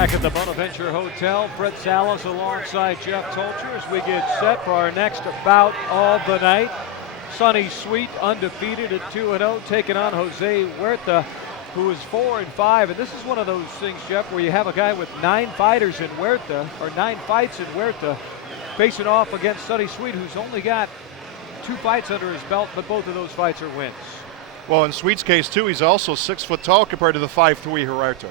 Back at the Bonaventure Hotel, Fred Salas alongside Jeff Tolcher as we get set for our next bout of the night. Sonny Sweet undefeated at 2-0, taking on Jose Huerta, who is 4-5. And this is one of those things, Jeff, where you have a guy with 9 fighters in Huerta, or 9 fights in Huerta, facing off against Sonny Sweet, who's only got 2 fights under his belt, but both of those fights are wins. Well, in Sweet's case, too, he's also 6 foot tall compared to the 5'3" Huerta.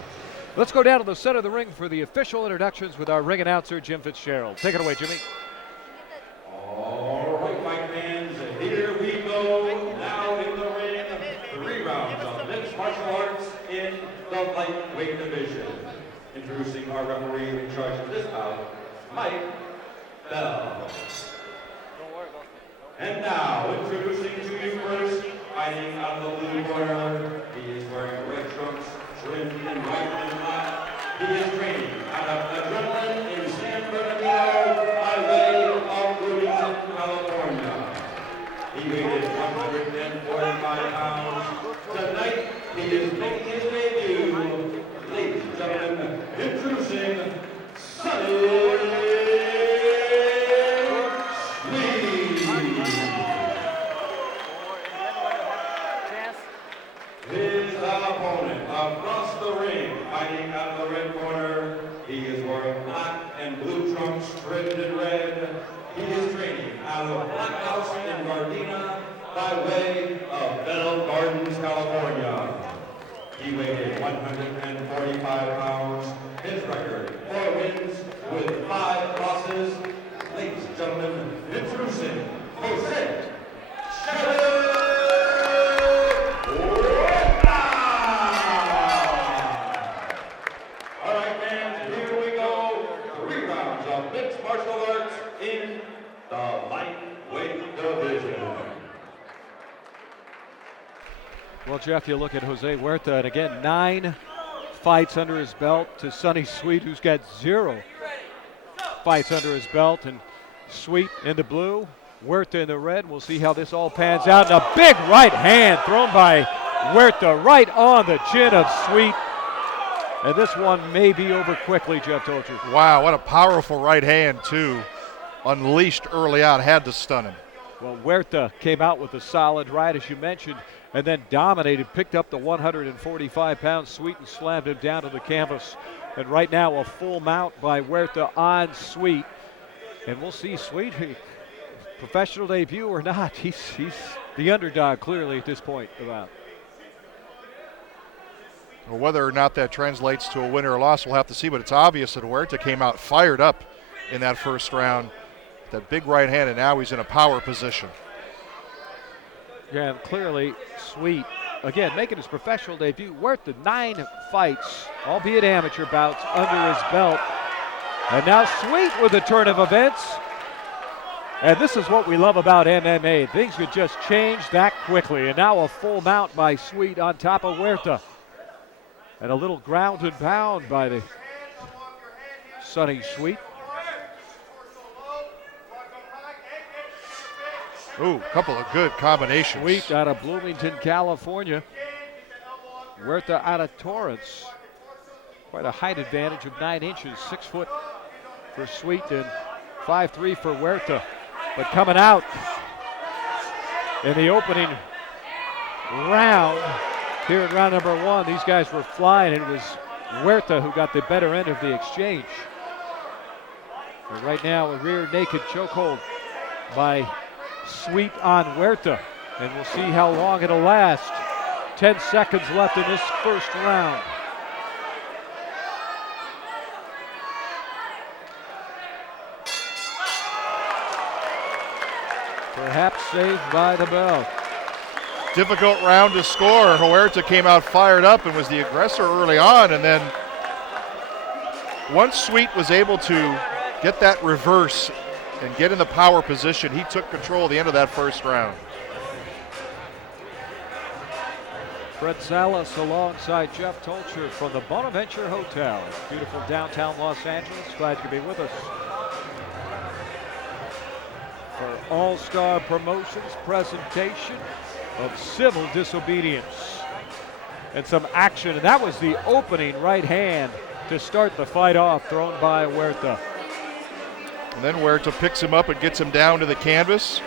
Let's go down to the center of the ring for the official introductions with our ring announcer, Jim Fitzgerald. Take it away, Jimmy. All right, fight fans, here we go. Now in the ring, 3 rounds of mixed martial arts in the lightweight division. Introducing our referee in charge of this bout, Mike Bell. And now, introducing to you first, fighting out of the blue corner. He is wearing red trunks, trimmed in white and black. He is training out of Adrenaline in San Bernardino by way of Bloomington, California. He weighed 145 pounds. Tonight, he is making his debut. Ladies and gentlemen, introducing Sonny. His opponent across the ring, fighting out of the red corner. He is wearing black and blue trunks trimmed in red. He is training out of Black House in Gardena by way of Bell Gardens, California. He weighed 145 pounds. His record, 4 wins with 5 losses. Ladies and gentlemen, introducing Jose Huerta. All right, fans, here we go. 3 rounds of mixed martial arts in the lightweight division. Well, Jeff, you look at Jose Huerta, and again, 9 fights under his belt to Sonny Sweet, who's got 0 fights under his belt. And Sweet in the blue, Huerta in the red. We'll see how this all pans out. And a big right hand thrown by Huerta right on the chin of Sweet. And this one may be over quickly, Jeff Tolcher. Wow, what a powerful right hand, too. Unleashed early on, had to stun him. Well, Huerta came out with a solid right, as you mentioned, and then dominated, picked up the 145-pound Sweet and slammed him down to the canvas. And right now, a full mount by Huerta on Sweet. And we'll see Sweet, professional debut or not, he's the underdog clearly at this point. Well, whether or not that translates to a win or a loss, we'll have to see, but it's obvious that Huerta came out fired up in that first round. That big right hand, and now he's in a power position. Yeah, and clearly Sweet, again, making his professional debut. Huerta 9 fights, albeit amateur bouts, under his belt. And now Sweet with a turn of events. And this is what we love about MMA. Things could just change that quickly. And now a full mount by Sweet on top of Huerta. And a little ground and pound by the Sonny Sweet. Ooh, a couple of good combinations. Sweet out of Bloomington, California. Huerta out of Torrance. Quite a height advantage of 9 inches, 6 foot for Sweet and 5'3" for Huerta. But coming out in the opening round, here in round number 1, these guys were flying. It was Huerta who got the better end of the exchange. And right now, a rear naked chokehold by Sweet on Huerta, and we'll see how long it'll last. 10 seconds left in this first round. Perhaps saved by the bell. Difficult round to score. Huerta came out fired up and was the aggressor early on, and then once Sweet was able to get that reverse and get in the power position, he took control at the end of that first round. Fred Salas alongside Jeff Tolcher from the Bonaventure Hotel, beautiful downtown Los Angeles. Glad you could be with us for All-Star Promotions presentation of Civil Disobedience. And some action, and that was the opening right hand to start the fight off, thrown by Huerta. And then Huerta picks him up and gets him down to the canvas.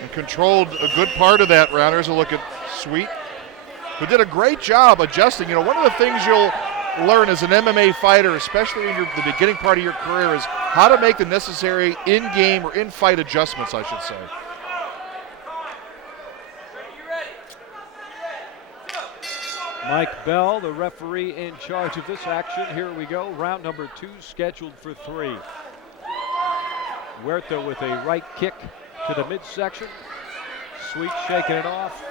And controlled a good part of that round. There's a look at Sweet, who did a great job adjusting. You know, one of the things you'll learn as an MMA fighter, especially when you're the beginning part of your career, is how to make the necessary in-game or in-fight adjustments, I should say. Mike Bell, the referee in charge of this action. Here we go, round number 2 scheduled for 3. Huerta with a right kick to the midsection. Sweet shaking it off.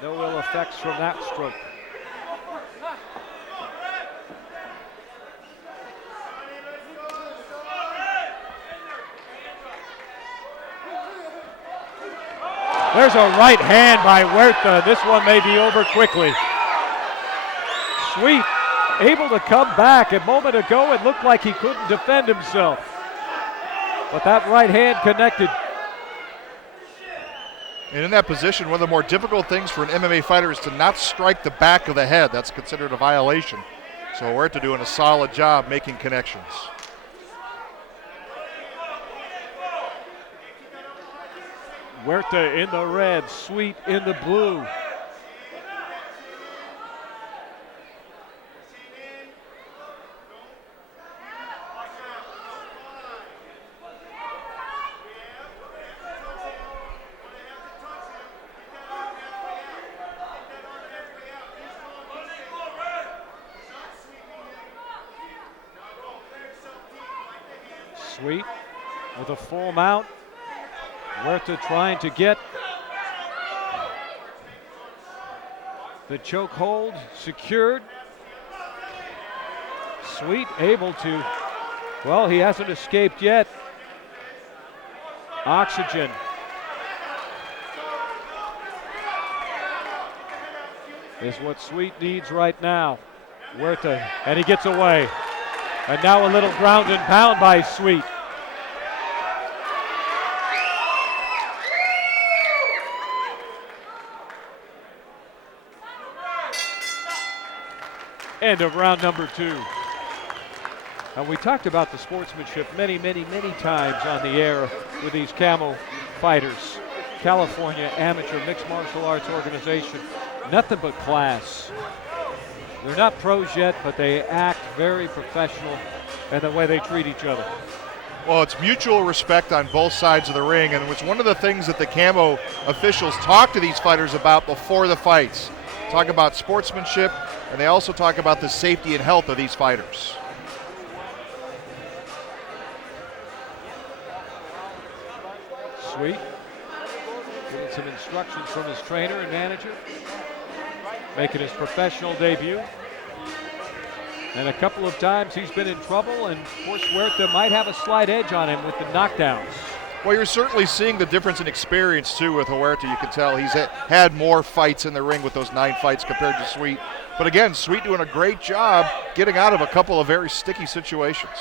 No ill effects from that stroke. There's a right hand by Huerta. This one may be over quickly. Sweet able to come back. A moment ago it looked like he couldn't defend himself. But that right hand connected. And in that position, one of the more difficult things for an MMA fighter is to not strike the back of the head. That's considered a violation. So Huerta doing a solid job making connections. Huerta in the red, Sweet in the blue. Sweet with a full mount. Huerta trying to get the choke hold secured. Sweet able to, well, he hasn't escaped yet. Oxygen. Is what Sweet needs right now. Huerta, and he gets away. And now a little ground and pound by Sweet. End of round number 2. And we talked about the sportsmanship many times on the air with these camo fighters. California Amateur Mixed Martial Arts Organization. Nothing but class. They're not pros yet, but they act very professional in the way they treat each other. Well, it's mutual respect on both sides of the ring, and it's one of the things that the camo officials talk to these fighters about before the fights. Talk about sportsmanship, and they also talk about the safety and health of these fighters. Sweet. Getting some instructions from his trainer and manager. Making his professional debut. And a couple of times he's been in trouble, and of course Huerta might have a slight edge on him with the knockdowns. Well, you're certainly seeing the difference in experience, too, with Huerta. You can tell he's had more fights in the ring with those 9 fights compared to Sweet. But again, Sweet doing a great job getting out of a couple of very sticky situations.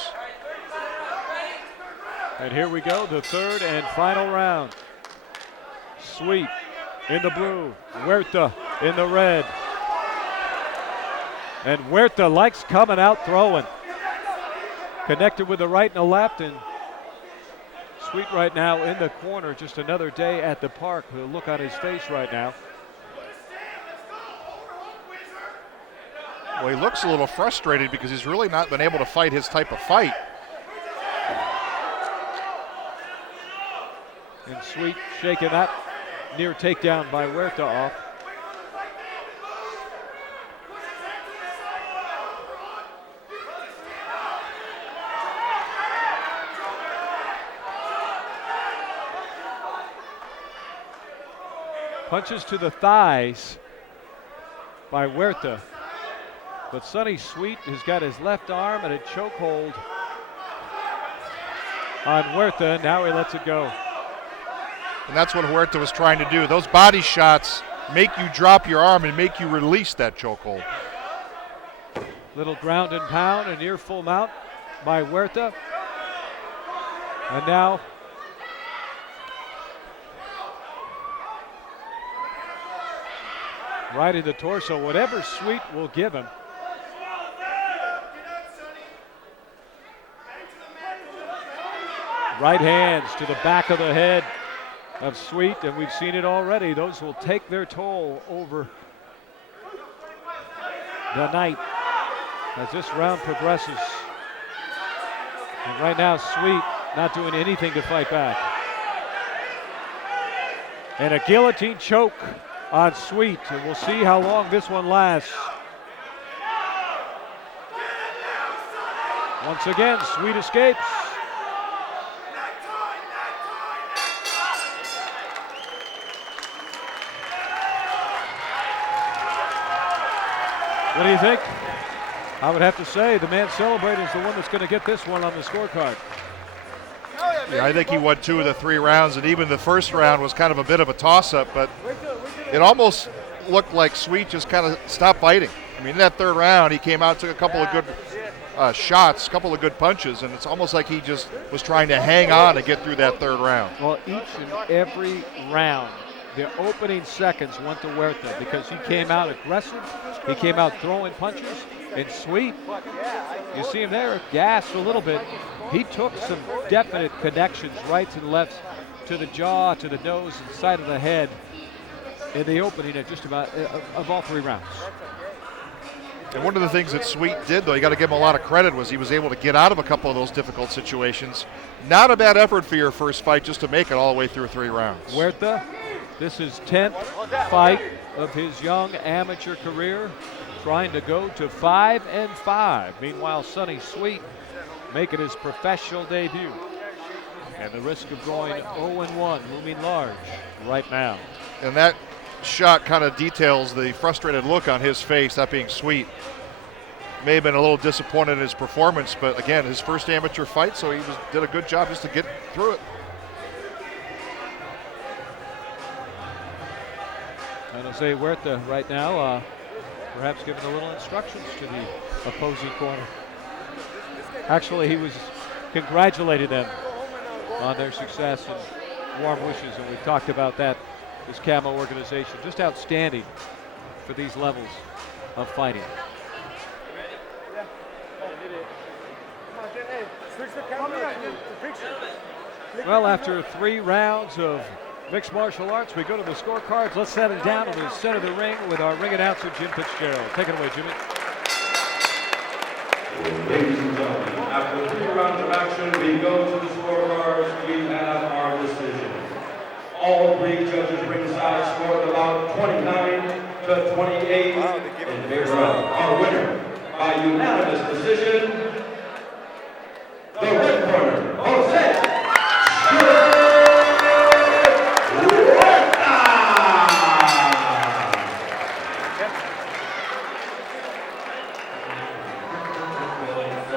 And here we go, the third and final round. Sweet in the blue, Huerta in the red. And Huerta likes coming out throwing. Connected with the right and the left, and Sweet right now in the corner. Just another day at the park. The look on his face right now. Well, he looks a little frustrated because he's really not been able to fight his type of fight. And Sweet shaking that near takedown by Huerta off. Punches to the thighs by Huerta. But Sonny Sweet has got his left arm and a chokehold on Huerta. Now he lets it go. And that's what Huerta was trying to do. Those body shots make you drop your arm and make you release that chokehold. Little ground and pound, a near full mount by Huerta. And now right in the torso, whatever Sweet will give him. Right hands to the back of the head of Sweet, and we've seen it already. Those will take their toll over the night as this round progresses. And right now, Sweet not doing anything to fight back. And a guillotine choke on Sweet, and we'll see how long this one lasts. Once again, Sweet escapes. What do you think? I would have to say the man celebrating is the one that's going to get this one on the scorecard. Yeah, I think he won 2 of the 3 rounds, and even the first round was kind of a bit of a toss-up, but it almost looked like Sweet just kind of stopped fighting. I mean, in that third round, he came out, took a couple of good shots, a couple of good punches, and it's almost like he just was trying to hang on to get through that third round. Well, each and every round, the opening seconds went to Huerta because he came out aggressive, he came out throwing punches, and Sweet, you see him there, gassed a little bit. He took some definite connections, rights and lefts, to the jaw, to the nose, and side of the head in the opening of just about of all 3 rounds. And one of the things that Sweet did, though, you got to give him a lot of credit, was he was able to get out of a couple of those difficult situations. Not a bad effort for your first fight just to make it all the way through 3 rounds. Huerta, this is 10th fight of his young amateur career, trying to go to 5-5. Meanwhile, Sonny Sweet making his professional debut. And the risk of going 0-1 looming large right now. And that shot kind of details the frustrated look on his face, that being Sweet. May have been a little disappointed in his performance, but again, his first amateur fight, so he did a good job just to get through it. And Jose Huerta right now, perhaps giving a little instructions to the opposing corner. Actually, he was congratulating them on their success and warm wishes, and we've talked about that. This Camo organization, just outstanding for these levels of fighting. Well, after 3 rounds of mixed martial arts, we go to the scorecards. Let's set it down in the center of the ring with our ring announcer, Jim Fitzgerald. Take it away, Jimmy. Ladies and gentlemen, after 3 rounds of action, we go to the scorecards. We have our decision. All 3 judges ringside scored about 29-28 in favor of our winner by unanimous decision, the red corner, Jose Huerta.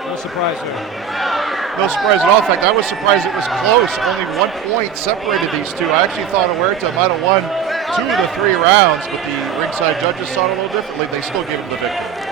No surprise there. No surprise at all. In fact, I was surprised it was close. Only 1 point separated these two. I actually thought Huerta might have won 2 of the 3 rounds, but the ringside judges saw it a little differently. They still gave him the victory.